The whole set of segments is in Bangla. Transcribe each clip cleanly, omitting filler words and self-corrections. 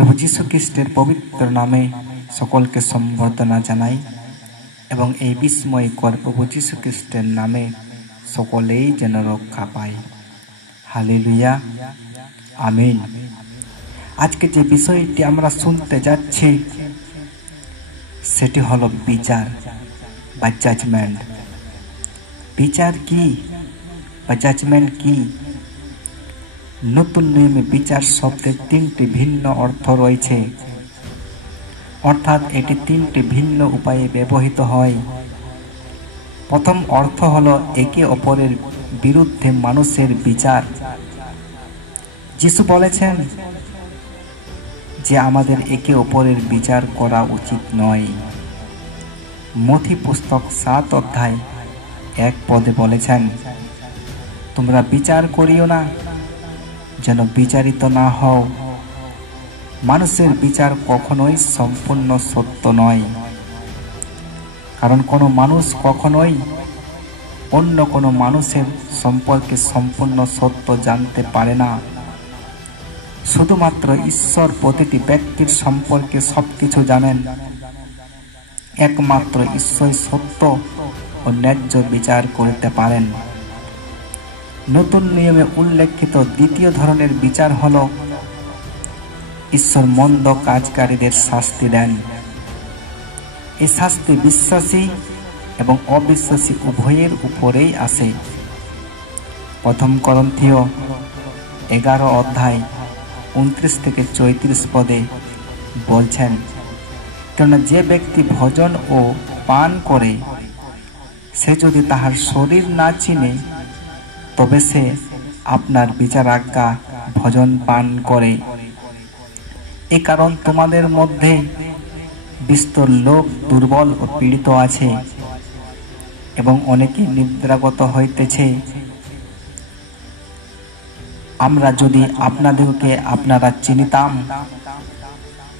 প্রভু যীশু খ্রিস্টের পবিত্র নামে সকলকে সম্বর্ধনা জানাই এবং এই বিস্ময়কর প্রভু যীশু খ্রিস্টের নামে সকলেই যেন রক্ষা পায়। হালেলুয়া, আমিন। আজকে যে বিষয়টি আমরা শুনতে যাচ্ছি সেটি হলো বিচার বা জাজমেন্ট। বিচার কি বা জাজমেন্ট কি? নতুন নিয়মে বিচার শব্দের তিনটি ভিন্ন অর্থ রয়েছে, অর্থাৎ এটি তিনটি ভিন্ন উপায়ে ব্যবহৃত হয়। প্রথম অর্থ হলো একে অপরের বিরুদ্ধে মানুষের বিচার। যিশু বলেছেন যে আমাদের একে অপরের বিচার করা উচিত নয়। মথি পুস্তক 7 অধ্যায় 1 পদে বলেছেন, তোমরা বিচার করিও না যেন বিচারিত না হও। মানুষের বিচার কখনোই সম্পূর্ণ সত্য নয়, কারণ কোনো মানুষ কখনোই অন্য কোনো মানুষের সম্পর্কে সম্পূর্ণ সত্য জানতে পারে না। শুধুমাত্র ঈশ্বর প্রতিটি ব্যক্তির সম্পর্কে সবকিছু জানেন। একমাত্র ঈশ্বর সত্য ও ন্যায্য বিচার করতে পারেন। নতুন নিয়মে উল্লেখিত দ্বিতীয় ধরনের বিচার হল ঈশ্বর মন্দ কাজকারীদের শাস্তি দেন। এই শাস্তি বিশ্বাসী এবং অবিশ্বাসী উভয়ের উপরেই আসে। প্রথম করন্থীয় 11 অধ্যায় 29 থেকে 34 পদে বলছেন, কেননা যে ব্যক্তি ভোজন ও পান করে সে যদি তাহার শরীর না চিনে, তবে সে আপনার বিচারাজ্ঞা ভোজন পান করে। এ কারণ তোমাদের মধ্যে বিস্তর লোক দুর্বল ও পীড়িত আছে এবং অনেকে নিদ্রাগত হইতেছে। আমরা যদি আপনাদেরকে আপনারা চিনিতাম,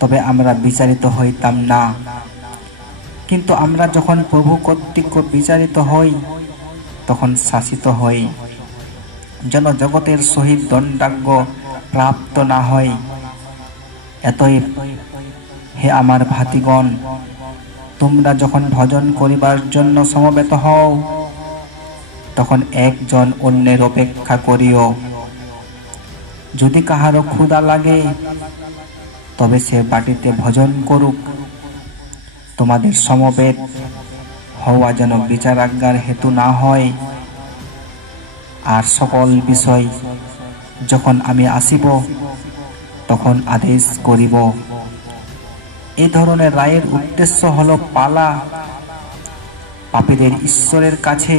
তবে আমরা বিচারিত হইতাম না। কিন্তু আমরা যখন প্রভু কর্তৃক বিচারিত হই, তখন শাসিত হই, যেন জগতের সহিত দণ্ডাজ্ঞ প্রাপ্ত না হয়। এতএব হে আমার ভাতিগণ, তোমরা যখন ভোজন করিবার জন্য সমবেত হও, তখন একজন অন্যের অপেক্ষা করিও। যদি কাহারও ক্ষুধা লাগে, তবে সে বাটিতে ভোজন করুক। তোমাদের সমবেত হওয়া যেন বিচারাজ্ঞার হেতু না হয়। আর সকল বিষয় যখন আমি আসিব, তখন আদেশ করিব। এই ধরনের রায়ের উদ্দেশ্য হল পাপীদের ঈশ্বরের কাছে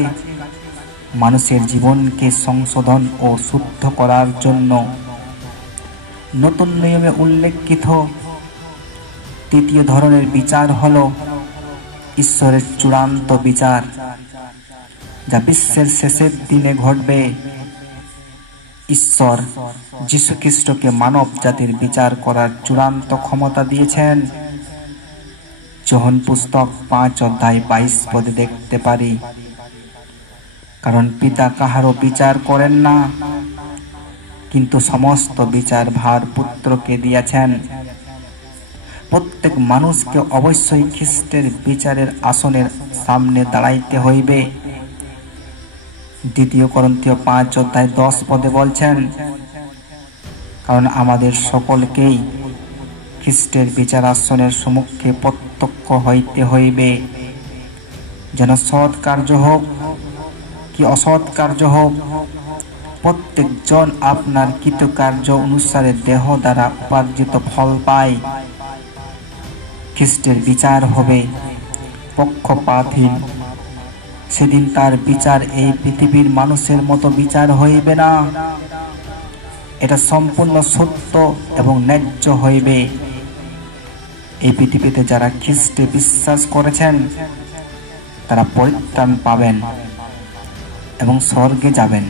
মানুষের জীবনকে সংশোধন ও শুদ্ধ করার জন্য। নতুন নিয়মে উল্লেখিত তৃতীয় ধরনের বিচার হল ঈশ্বরের চূড়ান্ত বিচার, যা বিশ্বের শেষের দিনে ঘটবে। ঈশ্বর যীশু খ্রিস্টকে মানব জাতির বিচার করার চূড়ান্ত ক্ষমতা দিয়েছেন। যোহন পুস্তক 5 অধ্যায় 22 পদে দেখতে পারি, কারণ পিতা কাহারও বিচার করেন না, কিন্তু সমস্ত বিচার ভার পুত্রকে দিয়েছেন। প্রত্যেক মানুষকে অবশ্যই খ্রিস্টের বিচারের আসনের সামনে দাঁড়াইতে হইবে। দ্বিতীয় করন্থীয় 5 অধ্যায় 10 পদে বলছেন, কারণ আমাদের সকলকেই খ্রিস্টের বিচার আসনের সম্মুখে প্রত্যক্ষ হইতে হইবে, যেন সৎ কার্য হোক কি অসৎ কার্য হোক, প্রত্যেকজন আপনার কৃতকার্য অনুসারে দেহ দ্বারা উপার্জিত ফল পায়। খ্রিস্টের বিচার হবে পক্ষপাতহীন। সেদিন তার বিচার এই পৃথিবীর মানুষের মতো বিচার হইবে না। এটা সম্পূর্ণ সত্য এবং ন্যায্য হইবে। এই পৃথিবীতে যারা খ্রিস্টে বিশ্বাস করেছেন, তারা পরিত্রাণ পাবেন এবং স্বর্গে যাবেন।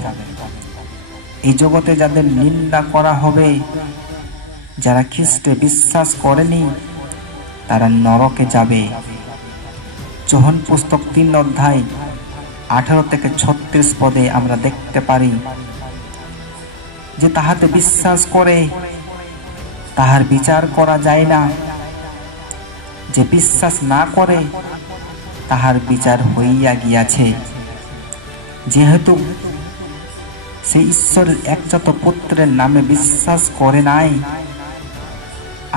এই জগতে যাদের নিন্দা করা হবে, যারা খ্রিস্টে বিশ্বাস করেনি, তারা নরকে যাবে। যোহন পুস্তক 3 অধ্যায় 18 থেকে 36 পদে আমরা দেখতে পারি যে তাহাতে বিশ্বাস করে তাহার বিচার করা যায় না। যে বিশ্বাস না করে তাহার বিচার হইয়া গিয়াছে, যেহেতু সে ঈশ্বরের একমাত্র পুত্রের নামে বিশ্বাস করে নাই।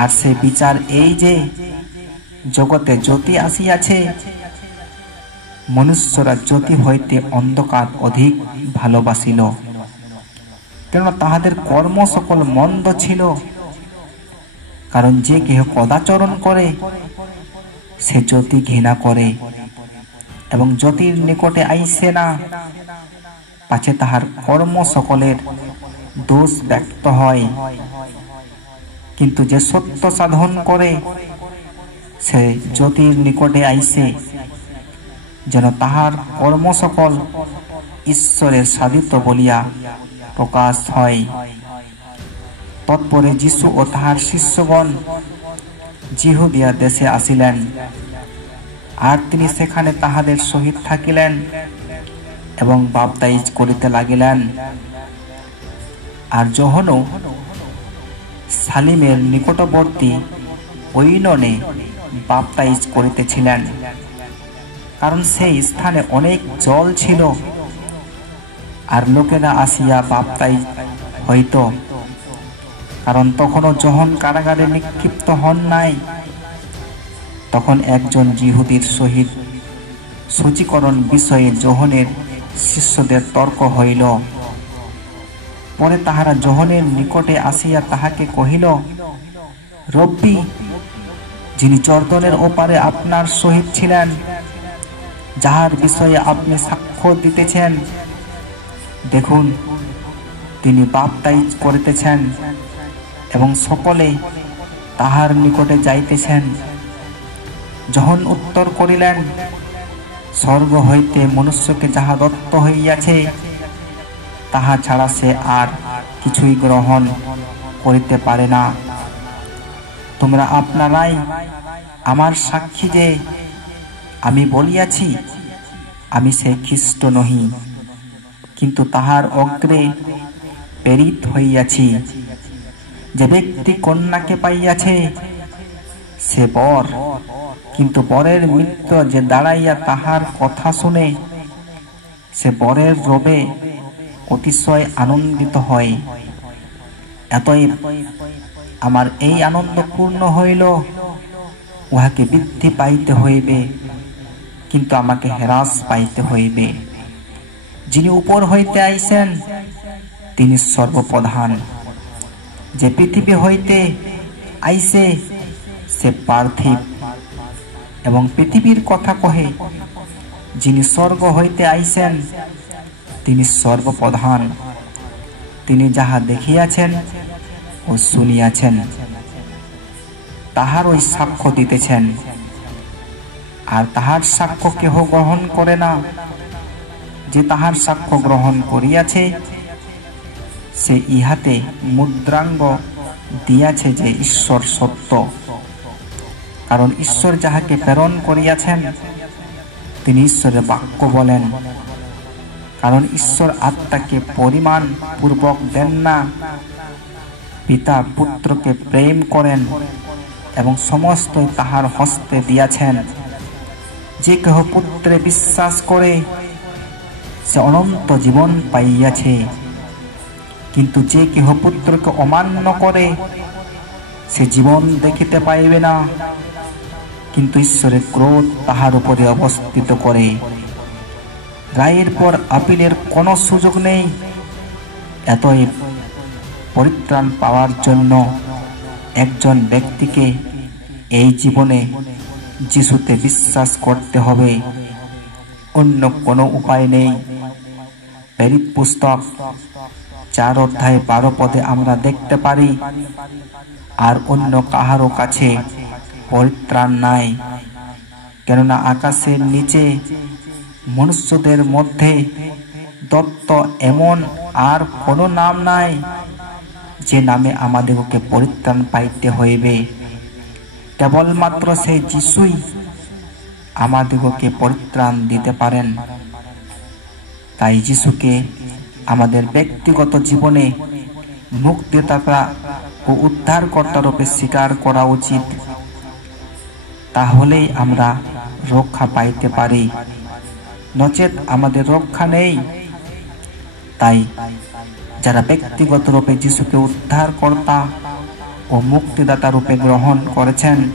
আর সে বিচার এই যে জগতে জ্যোতি আসিয়াছে, মনুষ্যরা জ্যোতি হইতে অন্ধকার অধিক ভালোবাসিল, কেননা তাহাদের কর্ম সকল মন্দ ছিল। কারণ যে কেহ কদাচরণ করে সে জ্যোতি ঘৃণা করে এবং জ্যোতির নিকটে আইসে না, পাছে তাহার কর্ম সকলের দোষ ব্যক্ত হয়। কিন্তু যে সত্য সাধন করে সে জ্যোতির নিকটে আইসে, যেন তাহার কর্ম সকল ঈশ্বরের সাধিত বলিয়া প্রকাশ হয়। তৎপরে যীশু ও তাহার শিষ্যগণ জিহুদিয়া দেশে আসিলেন, আর তিনি সেখানে তাহাদের সহিত থাকিলেন এবং বাপ্তাইজ করিতে লাগিলেন। আর যোহনও সালিমের নিকটবর্তী ঐননে বাপ্তাইজ করিতেছিলেন, কারণ সেই স্থানে অনেক জল ছিল, আর লোকেরা আসিয়া বাপ্তাইজ হইত, কারণ তখনও যোহন কারাগারে নিক্ষিপ্ত হন নাই। তখন একজন যিহুদির সহিত শুচিকরণ বিষয়ে যোহনের শিষ্যদের তর্ক হইল। পরে তাহারা যোহনের নিকটে আসিয়া তাহাকে কহিল, রব্বী, যিনি জর্দনের ওপারে আপনার সহিত ছিলেন, যাহার বিষয়ে আপনি সাক্ষ্য দিতেছেন, দেখুন তিনি বাপ্তাইজ করিতেছেন এবং সকলে তাহার নিকটে যাইতেছেন। যোহন উত্তর করিলেন, স্বর্গ হইতে মনুষ্যকে যাহা দত্ত হইয়াছে তাহা ছাড়া সে আর কিছুই গ্রহণ করিতে পারে না। তোমরা আপনারাই আমার সাক্ষী যে আমি বলিয়াছি, আমি সে খ্রিস্ট নহি, কিন্তু তাহার অগ্রে প্রেরিত হইয়াছি। যে ব্যক্তি কন্যাকে পাইয়াছে সে বর, কিন্তু বরের মিত্র যে দাঁড়াইয়া তাহার কথা শুনে সে বরের রবে অতিশয় আনন্দিত হয়। এতই আমার এই আনন্দ পূর্ণ হইল, উহাকে বৃদ্ধি পাইতে হইবে, কিন্তু আমাকে হ্রাস পাইতে হইবে। যিনি উপর হইতে আইসেন তিনি সর্বপ্রধান। যে পৃথিবী হইতে আইসে সে পার্থিব এবং পৃথিবীর কথা কহে। যিনি স্বর্গ হইতে আইসেন তিনি সর্বপ্রধান। তিনি যাহা দেখিয়াছেন ও শুনিয়াছেন তাহার ওই সাক্ষ্য দিতেছেন, আর তাহার সাক্ষ্য কেহ গ্রহণ করে না। যে তাহার সাক্ষ্য গ্রহণ করিয়াছে সে ইহাতে মুদ্রাঙ্গ দিয়াছে যে ঈশ্বর সত্য। কারণ ঈশ্বর যাহাকে প্রেরণ করিয়াছেন তিনি ঈশ্বরের বাক্য বলেন। কারণ ঈশ্বর আত্মাকে পরিমাণ পূর্বক দেন না, পিতা পুত্রকে প্রেম করেন এবং সমস্ত তাহার হস্তে দিয়াছেন। যে কেহ পুত্রে বিশ্বাস করে সে অনন্ত জীবন পাইয়াছে, কিন্তু যে কেহ পুত্রকে অমান্য করে সে জীবন দেখিতে পাইবে না, কিন্তু ঈশ্বরের ক্রোধ তাহার উপরে অবস্থিত করে। রায়ের পর আপিলের কোনো সুযোগ নেই। এতই পরিত্রাণ পাওয়ার জন্য একজন ব্যক্তিকে এই জীবনে যিশুতে বিশ্বাস করতে হবে, অন্য কোনো উপায় নেই। প্রেরিত পুস্তক 4 অধ্যায় 12 পদে আমরা দেখতে পারি, আর অন্য কাহারও কাছে পরিত্রাণ নাই, কেননা আকাশের নিচে মনুষ্যদের মধ্যে দত্ত এমন আর কোনো নাম নাই যে নামে আমাদেরকে পরিত্রাণ পাইতে হইবে। কেবলমাত্র সেই যিশুই আমাদেরকে পরিত্রাণ দিতে পারেন। তাই যিশুকে আমাদের ব্যক্তিগত জীবনে মুক্তিদাতা ও উদ্ধারকর্তা রূপে স্বীকার করা উচিত। তাহলেই আমরা রক্ষা পাইতে পারি, নচেত আমাদের রক্ষা নেই। তাই যারা ব্যক্তিগত রূপে যিশুকে উদ্ধারকর্তা ও মুক্তিদাতা রূপে গ্রহণ করেছেন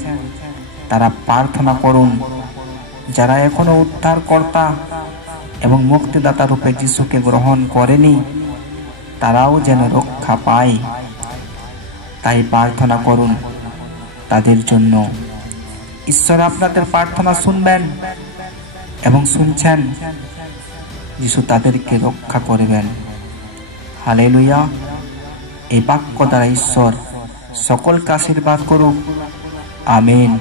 তারা প্রার্থনা করুন। যারা এখনো উদ্ধারকর্তা এবং মুক্তিদাতা রূপে যিশুকে গ্রহণ করেনি তারাও যেন রক্ষা পায়, তাই প্রার্থনা করুন তাদের জন্য। ঈশ্বর আপনাদের প্রার্থনা শুনবেন এবং শুনছেন। যিশু তাদেরকে রক্ষা করবেন। হালেলুয়া। এই বাক্য দ্বারা ঈশ্বর সকলকে আশীর্বাদ করুক। আমেন।